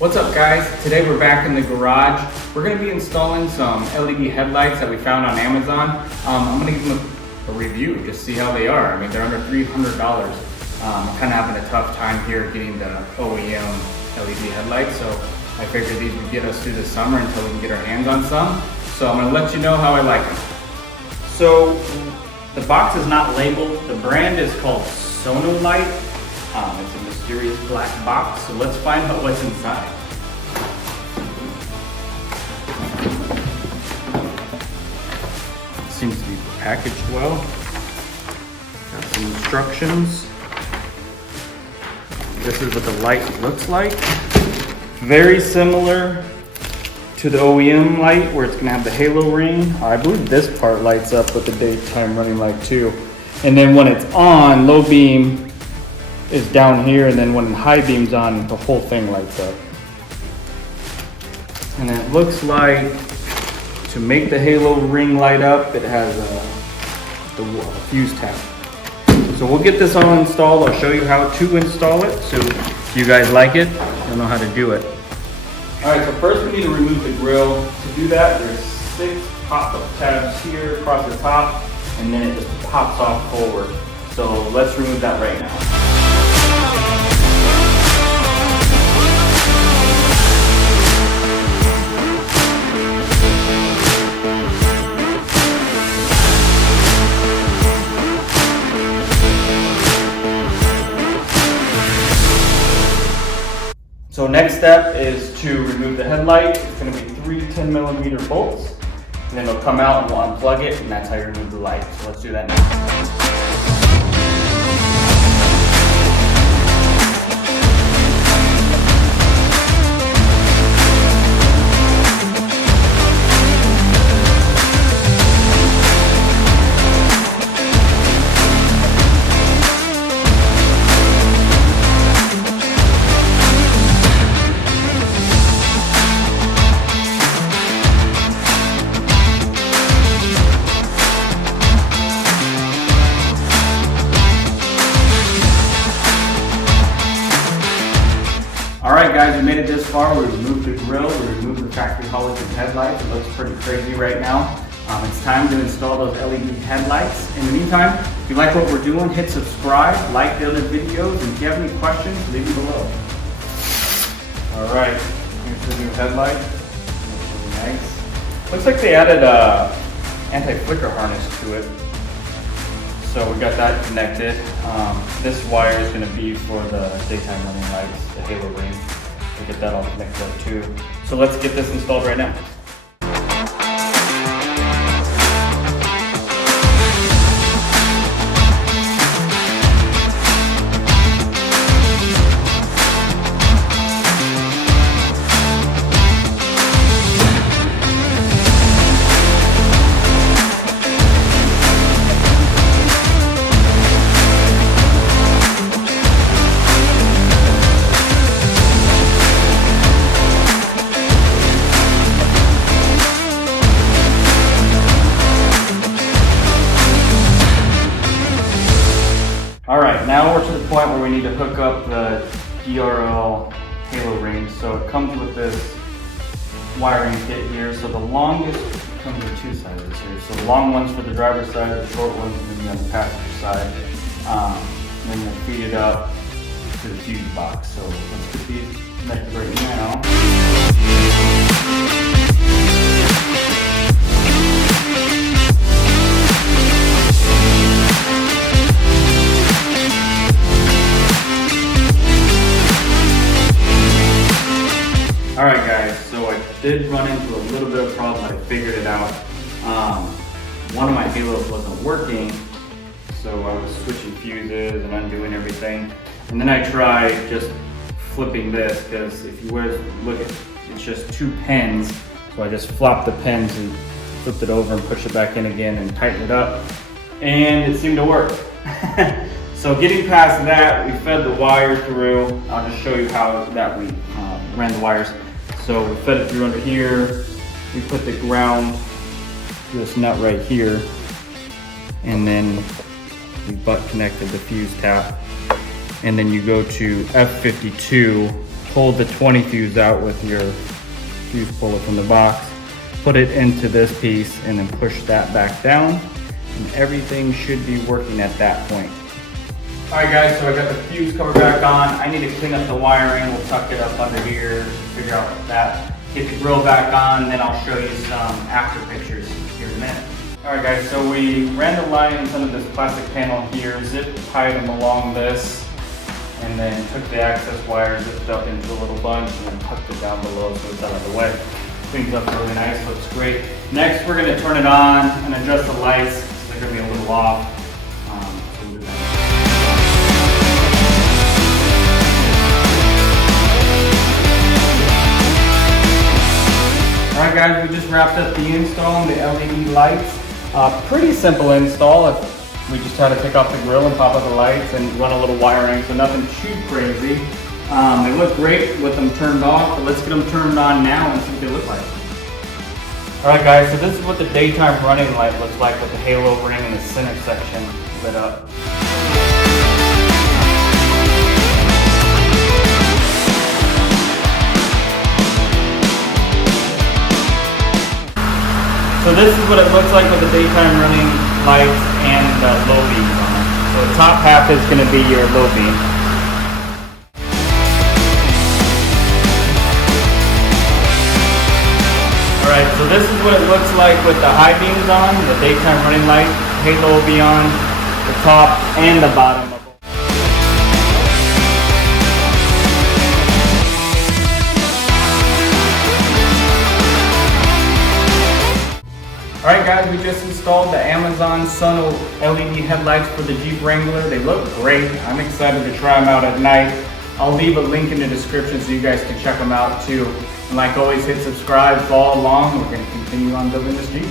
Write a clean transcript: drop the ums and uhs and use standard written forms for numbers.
What's up guys? Today we're back in the garage. We're going to be installing some LED headlights that we found on Amazon. I'm going to give them a review, just see how they are. I mean, they're under $300. I'm kind of having a tough time here getting the OEM LED headlights, so I figured these would get us through the summer until we can get our hands on some. So I'm going to let you know how I like them. So the box is not labeled. The brand is called Sonolight. It's a mysterious black box, so let's find out what's inside. It seems to be packaged well. Got some instructions. This is what the light looks like. Very similar to the OEM light, where it's gonna have the halo ring. I believe this part lights up with the daytime running light too. And then when it's on, low beam is down here, and then when high beam's on, the whole thing lights up. And it looks like to make the halo ring light up, it has the fuse tab. So we'll get this all installed. I'll show you how to install it, so if you guys like it, you'll know how to do it. All right, so first we need to remove the grille. To do that, there's 6 pop-up tabs here across the top, and then it just pops off forward. So let's remove that right now. So next step is to remove the headlight. It's going to be 3 10mm bolts, and then it'll come out and we'll unplug it, and that's how you remove the light. So let's do that now. Alright guys, we made it this far. We removed the grille, we removed the factory halogen headlights. It looks pretty crazy right now. It's time to install those LED headlights. In the meantime, if you like what we're doing, hit subscribe, like the other videos, and if you have any questions, leave them below. Alright, here's the new headlight. Looks really nice. Looks like they added a anti-flicker harness to it. So we got that connected. This wire is going to be for the daytime running lights, the halo ring. We'll get that all connected up too. So let's get this installed right now. Alright, now we're to the point where we need to hook up the DRL halo ring. So it comes with this wiring kit here. So the longest comes with 2 sizes here. So the long one's for the driver's side, the short one's going to be on the passenger side. And then we'll feed it up to the fuse box. So let's get these connected right now. Alright guys, so I did run into a little bit of problem, but I figured it out. One of my halos wasn't working, so I was switching fuses and undoing everything. And then I tried just flipping this, because if you look at it's just 2 pins. So I just flopped the pins and flipped it over and pushed it back in again and tightened it up. And it seemed to work. So getting past that, we fed the wire through. I'll just show you how that we ran the wires. So we fed it through under here. We put the ground to this nut right here. And then we butt connected the fuse tap. And then you go to F52 pull the 20 fuse out with your fuse puller from the box, put it into this piece, and then push that back down, and everything should be working at that point. Alright guys, so I got the fuse cover back on. I need to clean up the wiring. We'll tuck it up under here, figure out that. Get the grill back on, then I'll show you some after pictures here in a minute. Alright guys, so we ran the lines under this plastic panel here, zip tied them along this, and then took the access wire, zipped up into a little bunch, and then tucked it down below so it's out of the way. Cleans up really nice, looks great. Next, we're going to turn it on and adjust the lights. So they're going to be a little off. So we'll do that. Alright guys, we just wrapped up the install on the LED lights. Pretty simple install. We just had to take off the grill and pop out the lights and run a little wiring, so nothing too crazy. They look great with them turned off, but let's get them turned on now and see what they look like. Alright guys, so this is what the daytime running light looks like with the halo ring in the center section lit up. So this is what it looks like with the daytime running lights and the low beams on it. So the top half is going to be your low beam. Alright, so this is what it looks like with the high beams on, the daytime running light. Halo will be on the top and the bottom of it. Alright guys, we just installed the Amazon Sun LED headlights for the Jeep Wrangler. They look great. I'm excited to try them out at night. I'll leave a link in the description so you guys can check them out too. And like always, hit subscribe, follow along. We're going to continue on building this Jeep.